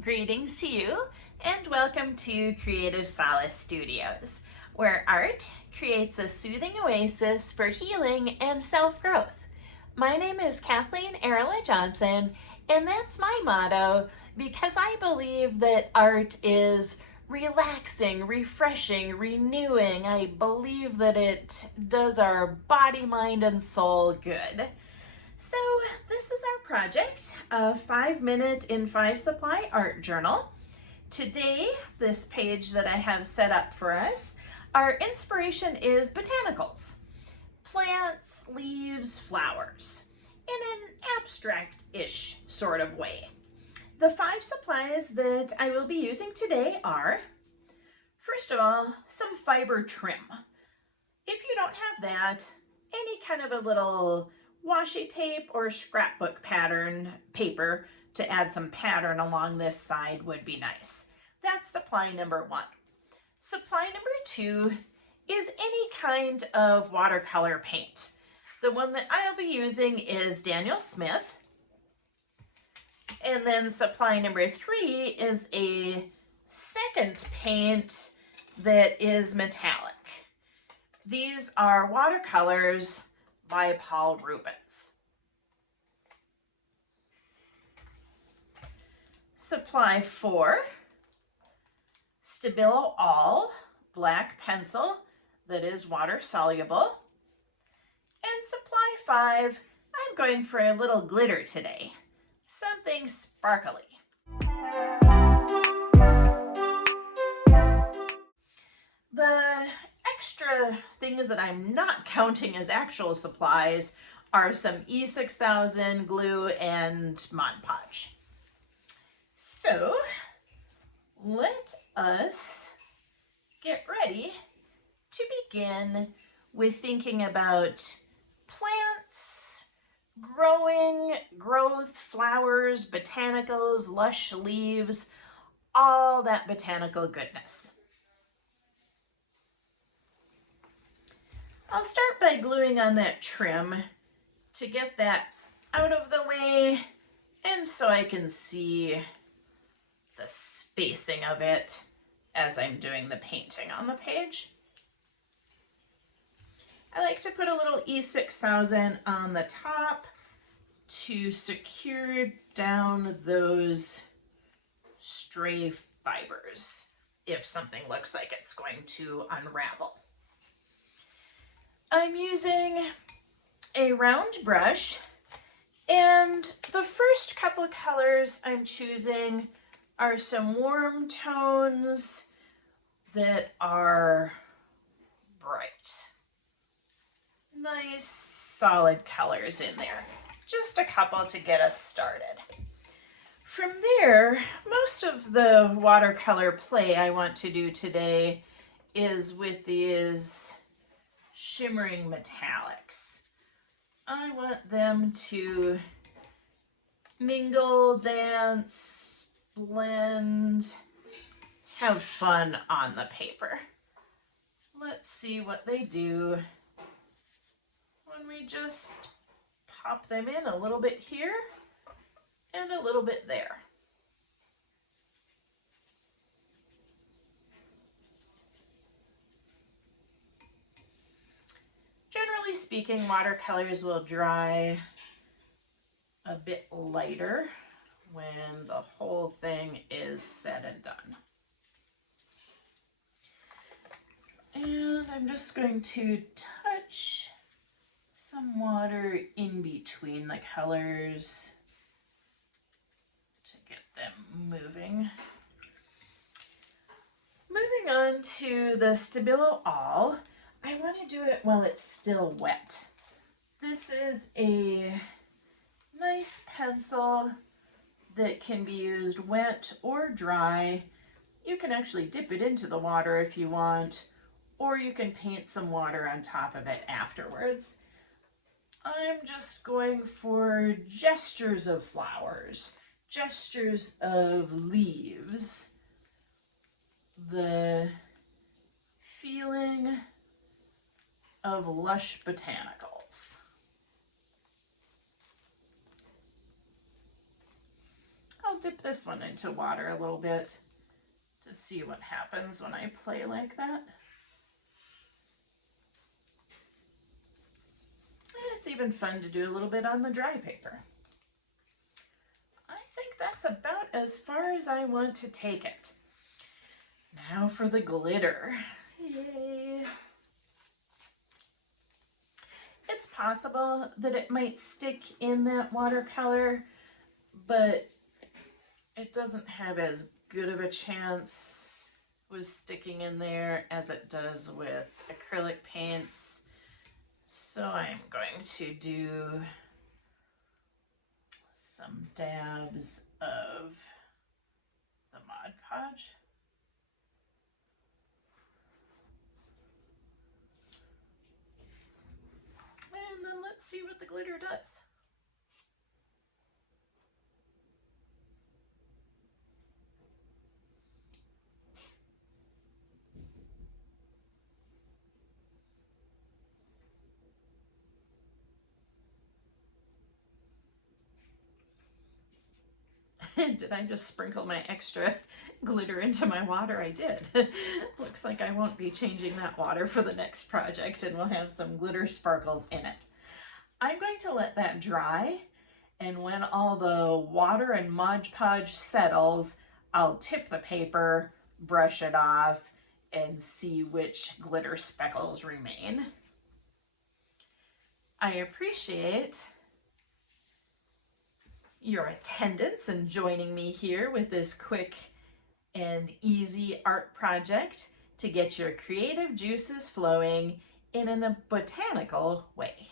Greetings to you and welcome to Creative Solace Studios, where art creates a soothing oasis for healing and self-growth. My name is Kathleen Arola-Johnson, and that's my motto because I believe that art is relaxing, refreshing, renewing. I believe that it does our body, mind, and soul good. So this is our project, a 5-minute in 5 supply art journal. Today, this page that I have set up for us, our inspiration is botanicals, plants, leaves, flowers, in an abstract-ish sort of way. The 5 supplies that I will be using today are, first of all, some fiber trim. If you don't have that, any kind of a little washi tape or scrapbook pattern paper to add some pattern along this side would be nice. That's supply number 1. Supply number 2 is any kind of watercolor paint. The one that I'll be using is Daniel Smith. And then supply number 3 is a second paint that is metallic. These are Watercolors by Paul Rubens. Supply 4, Stabilo All black pencil that is water soluble. And supply 5, I'm going for a little glitter today, something sparkly. The extra things that I'm not counting as actual supplies are some E6000 glue and Mod Podge. So let us get ready to begin with thinking about plants, growth, flowers, botanicals, lush leaves, all that botanical goodness. I'll start by gluing on that trim to get that out of the way and so I can see the spacing of it as I'm doing the painting on the page. I like to put a little E6000 on the top to secure down those stray fibers if something looks like it's going to unravel. I'm using a round brush, and the first couple of colors I'm choosing are some warm tones that are bright. Nice solid colors in there. Just a couple to get us started. From there, most of the watercolor play I want to do today is with these shimmering metallics. I want them to mingle, dance, blend, have fun on the paper. Let's see what they do when we just pop them in a little bit here and a little bit there. Generally speaking, watercolors will dry a bit lighter when the whole thing is said and done. And I'm just going to touch some water in between the colors to get them moving. Moving on to the Stabilo All, I want to do it while it's still wet. This is a nice pencil that can be used wet or dry. You can actually dip it into the water if you want, or you can paint some water on top of it afterwards. I'm just going for gestures of flowers, gestures of leaves, the feeling of lush botanicals. I'll dip this one into water a little bit to see what happens when I play like that. And it's even fun to do a little bit on the dry paper. I think that's about as far as I want to take it. Now for the glitter. Yay! It's possible that it might stick in that watercolor, but it doesn't have as good of a chance with sticking in there as it does with acrylic paints. So I'm going to do some dabs of the Mod Podge. And then let's see what the glitter does. Did I just sprinkle my extra glitter into my water? I did. Looks like I won't be changing that water for the next project, and we'll have some glitter sparkles in it. I'm going to let that dry, and when all the water and Mod Podge settles, I'll tip the paper, brush it off, and see which glitter speckles remain. I appreciate your attendance and joining me here with this quick and easy art project to get your creative juices flowing in a botanical way.